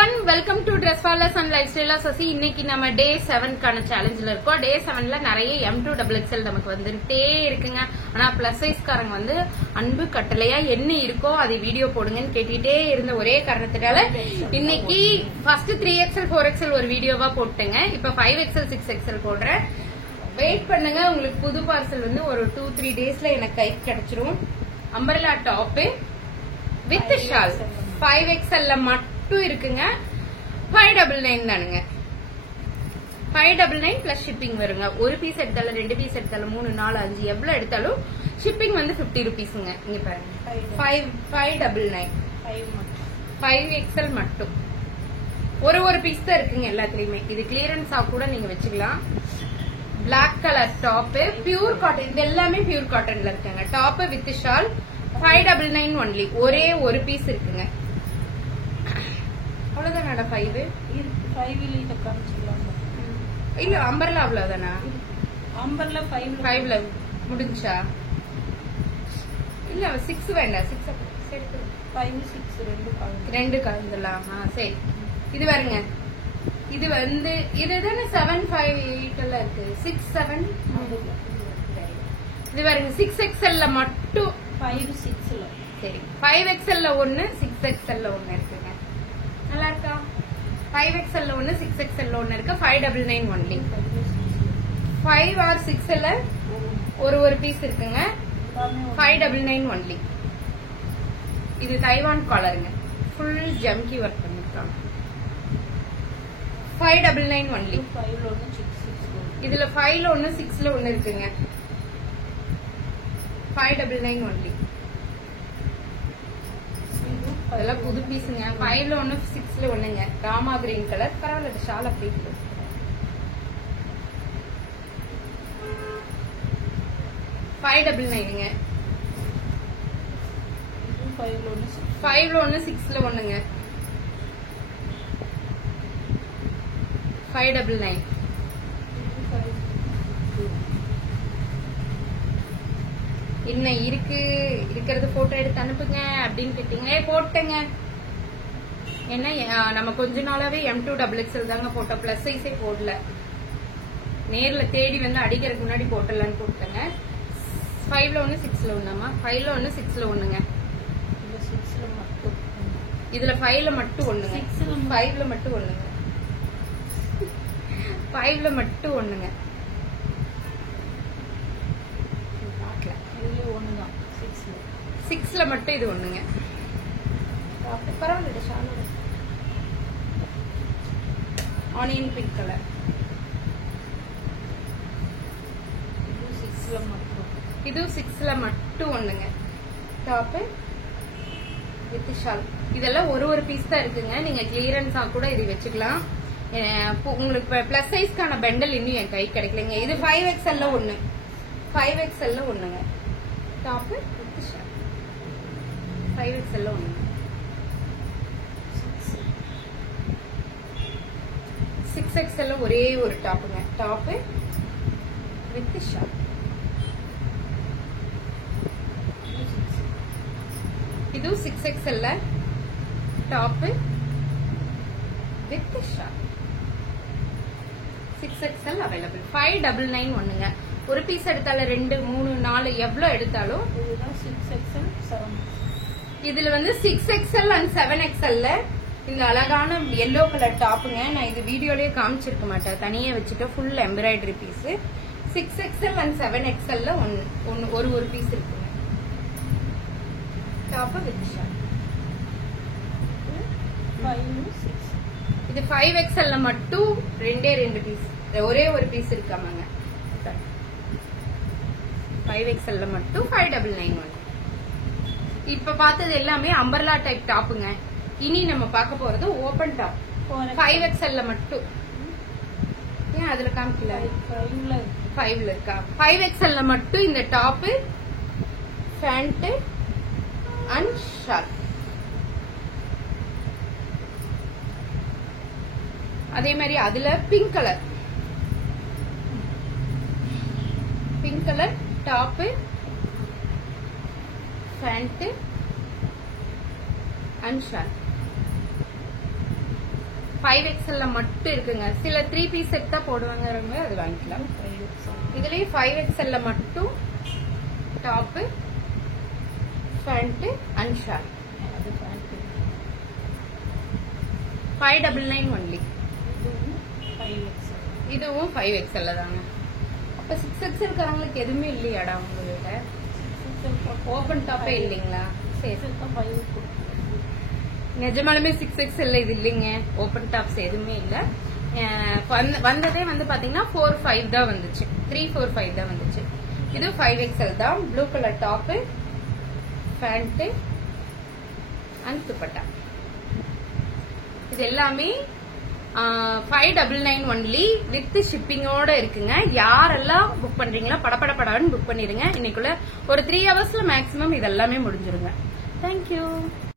everyone, welcome to Dress Wallers and Lifestyle Sasi. இன்னைக்கு நம்ம டே 7 கான சேலஞ்சில இருக்கோம். டே 7ல நிறைய M2XXL நமக்கு வந்துட்டே இருக்குங்க. ஆனா பிளஸ் சைஸ் காரங்க வந்து அன்பு கட்டளையா என்ன இருக்கோ அதை வீடியோ போடுங்கன்னு கேட்டிட்டே இருந்த ஒரே காரணத்தினால இன்னைக்கு ஃபர்ஸ்ட் 3XL 4XL ஒரு வீடியோவா போட்டுங்க. இப்ப 5XL 6XL போடுறேன். வெயிட் பண்ணுங்க, உங்களுக்கு புது பார்சல் வந்து ஒரு 2-3 டேஸ்ல எனக்கு கைக்கு கிடைச்சிரும். Umbrella top with shawl 5XL மட்டும் இருக்குங்க. 599 தானுங்க. 599 பிளஸ் ஷிப்பிங் வருங்க. ஒரு பீஸ் எடுத்தாலும் 2 பீஸ் எடுத்தாலும் 3 4 5 எவ்வளவு எடுத்தாலும் ஷிப்பிங் வந்து 50 ரூபீஸ்ங்க. இங்க பாருங்க 599 5XL மட்டும். ஒரு பீஸ் தான் இருக்குங்க எல்லாத்துலயுமே. இது கிளியரன்ஸா கூட நீங்க வச்சுக்கலாம். Black colour top pure cotton, இது எல்லாமே பியூர் காட்டன்ல இருக்குங்க. Top with shawl 599 only. ஒரே ஒரு பீஸ் இருக்குங்க. அவ்வளவுதானடா 5 இல்ல அம்பர்லா அவ்வளவுதானா? அம்பர்லா 5ல முடிஞ்சா இல்ல 6 வேண்டாம். 6 சேர்த்து 5 6 ரெண்டு கலந்துலாம். சரி, இது பாருங்க. இது வந்து இதுதானே 7 5 8 எல்லாம் இருக்கு. 6 7 இது பாருங்க. 6XL மட்டும் 5 6ல சரி. 5XL ஒன்னு 6XL ஒன்னு இருக்குங்க. நல்லா இருக்கா? 5XL ஒன்னு 6XL ஒன்னு இருக்கு. 599 ஒன்லி. 5 or 6ல ஒரு பீஸ் இருக்குங்க. 599 ஒன்லி. இது தைவான் காலருங்க. ஃபுல் ஜம்கி ஒர்க் பண்ணிருக்காங்க. 599 ஒன்லி. 5ல ஒன்னு 6 இதுல 5ல ஒன்னு 6ல ஒன்னு இருக்குங்க. 599 ஒன்லி. அதெல்லாம் புது பீஸுங்க. 5ல ஒன்னு 6ல ஒண்ணுங்க. Rama green colour. பரவாயில்ல, ஷால் அப்படி இருக்கு. 599ங்க. 5ல ஒன்னு 6ல ஒண்ணுங்க. 599 என்ன இருக்கிறது போட்டோ எடுத்து அனுப்புங்க அப்படின்னு கேட்டீங்க. போட்டேங்க. என்ன நம்ம கொஞ்ச நாளாவே M2XXL தாங்க போட்டோம். பிளஸ் சைஸே போடல. நேர்ல தேடி வந்து அடிக்கிறதுக்கு முன்னாடி போட்டலான்னு போட்டேங்க. 5ல ஒன்னு 6ல ஒண்ணாமா? 5ல ஒன்னு 6ல ஒண்ணுங்க. இதுல 5ல மட்டும் ஒண்ணுங்க. 5ல மட்டும் ஒண்ணுங்க. 5ல மட்டும் ஒண்ணுங்க. 6ல மட்டும் இது ஒண்ணுங்க. பரவாயில்ல, ஷால் ஆனியன் பிங்க் கலர். இது 6ல மட்டும் ஒண்ணுங்க. Top with shawl. இதெல்லாம் ஒரு பீஸ் தான் இருக்குங்க. நீங்க கிளியரன்ஸா கூட இது வச்சுக்கலாம். உங்களுக்கு பிளஸ் சைஸ்க்கான பெண்டல் இன்னும் என் கை கிடைக்கலங்க. இது 5XL ஒண்ணு. 5XL ஒண்ணுங்க. டாப் வித் ஷால் 5XL ஒண்ணு. 6XL ஒரே ஒரு டாப்புங்க. Top with shawl. இது 6XL top with shawl. 6XL available. 599 ஒண்ணுங்க. ஒரு பீஸ் எடுத்தாலும் 2 3 4 எவ்வளவு எடுத்தாலும் 6XL 7. இதுல வந்து 6XL and 7XL இந்த அழகான எல்லோ கலர் டாப்புங்க. நான் இது வீடியோலயே காமிச்சிருக்க மாட்டேன். தனியே வச்சுட்டு full embroidery piece. 6XL and 7XL ஒரு பீஸ் இருக்குங்க. Top with shawl. 5 6 இது 5XL மட்டும் 2 பீஸ். ஒரே ஒரு பீஸ் இருக்காமங்க. 5XL மட்டும் 599 இப்ப பார்த்தது எல்லாமே அம்பர்லா டைப் டாப்புங்க. இனி நம்ம பார்க்க போறது ஓபன் டாப். 5XL மட்டும். ஏன் அதுல காமிக்கல? 5ல இருக்கா? 5XL மட்டும் இந்த டாப் பேண்ட் அண்ட் ஷால். அதே மாதிரி அதுல pink colour top pant and shawl. 5XL மட்டும் இருக்குங்க. சில 3 பீஸ் செட் தான் போடுவாங்க, அது வாங்கிக்கலாம். இதுலயே 5XL மட்டும் top, pant and short. 599 only. இதுவும் 5XL தாங்க. அப்ப 6XL இருக்காங்களுக்கு எதுவுமே இல்லையாடா உங்ககிட்ட? ஓபன் டாப்பே இல்லைங்களா? சரி, நிஜமாலுமே 6XL இது இல்லைங்க. ஓபன் டாப்ஸ் எதுவுமே இல்ல. வந்ததே வந்து பாத்தீங்கன்னா 4-5 தான் வந்துச்சு. 3-4-5 தான் வந்துச்சு. இது 5XL தான். Blue colour top, pant and dupatta. இது எல்லாமே 599 ஒன்லி வித் ஷிப்பிங்கோட இருக்குங்க. யாரெல்லாம் புக் பண்றீங்களோ படப்படன்னு புக் பண்ணிருங்க. இன்னைக்குள்ள ஒரு 3 ஹவர்ஸ்ல மேக்ஸிமம் இதெல்லாமே முடிஞ்சிருங்க. தேங்க்யூ.